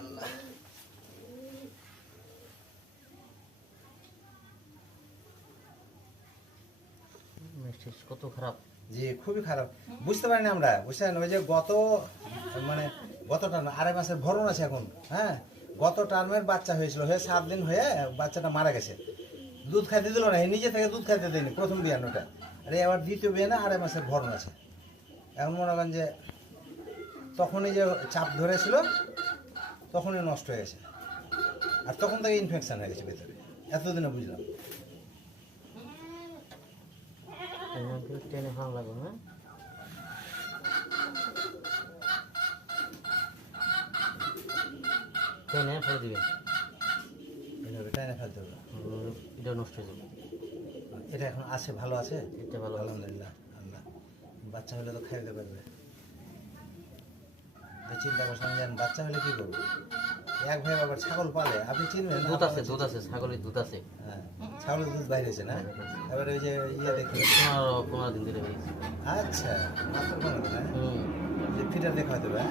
আল্লাহ। কত খারাপ। জি খুবই খারাপ, বুঝতে পারিনি আমরা, বুঝছেন? ওই যে গত টার্ম 2.5 মাসের ভরণ আছে এখন, হ্যাঁ, গত টার্মের বাচ্চা হয়েছিল, হয়ে 7 দিন হয়ে বাচ্চাটা মারা গেছে। দুধ খাইতে দিল না, নিজে থেকে দুধ খাইতে দেয়নি প্রথম বিয়ানোটা, আর এবার দ্বিতীয় বিয়ানে 2.5 মাসের ভরণ আছে। এখন মনে করেন যে তখনই যে চাপ ধরেছিল তখনই নষ্ট হয়ে গেছে, আর তখন থেকে ইনফেকশন হয়ে গেছে ভেতরে, এতদিনে বুঝলাম। টেনে ভালো লাগবে না? টেনে ফেলে দিবেন, এইভাবে টাইনে ফেলতে হবে। এটা নষ্ট হয়ে যাবে। এটা এখন আছে, ভালো আছে, এটা ভালো আছে। আলহামদুলিল্লাহ। আল্লাহ, বাচ্চা হলে তো খাইতে পারবে। চিন্তা করছিলাম যে বাচ্চা হলে কি করবো। এক ভাই আবার ছাগল পালে, আপনি চিনবেন? দুধ আছে, দুধ আছে, ছাগলের দুধ আছে। হ্যাঁ, ছাগলের দুধ বাইরে হয়েছে না? এবার ওই যে দেখতে 15 দিন ধরে হয়েছে। আচ্ছা, মাত্র 15 দিন, হুম, যে ফিটার দেখা হয়তো, হ্যাঁ।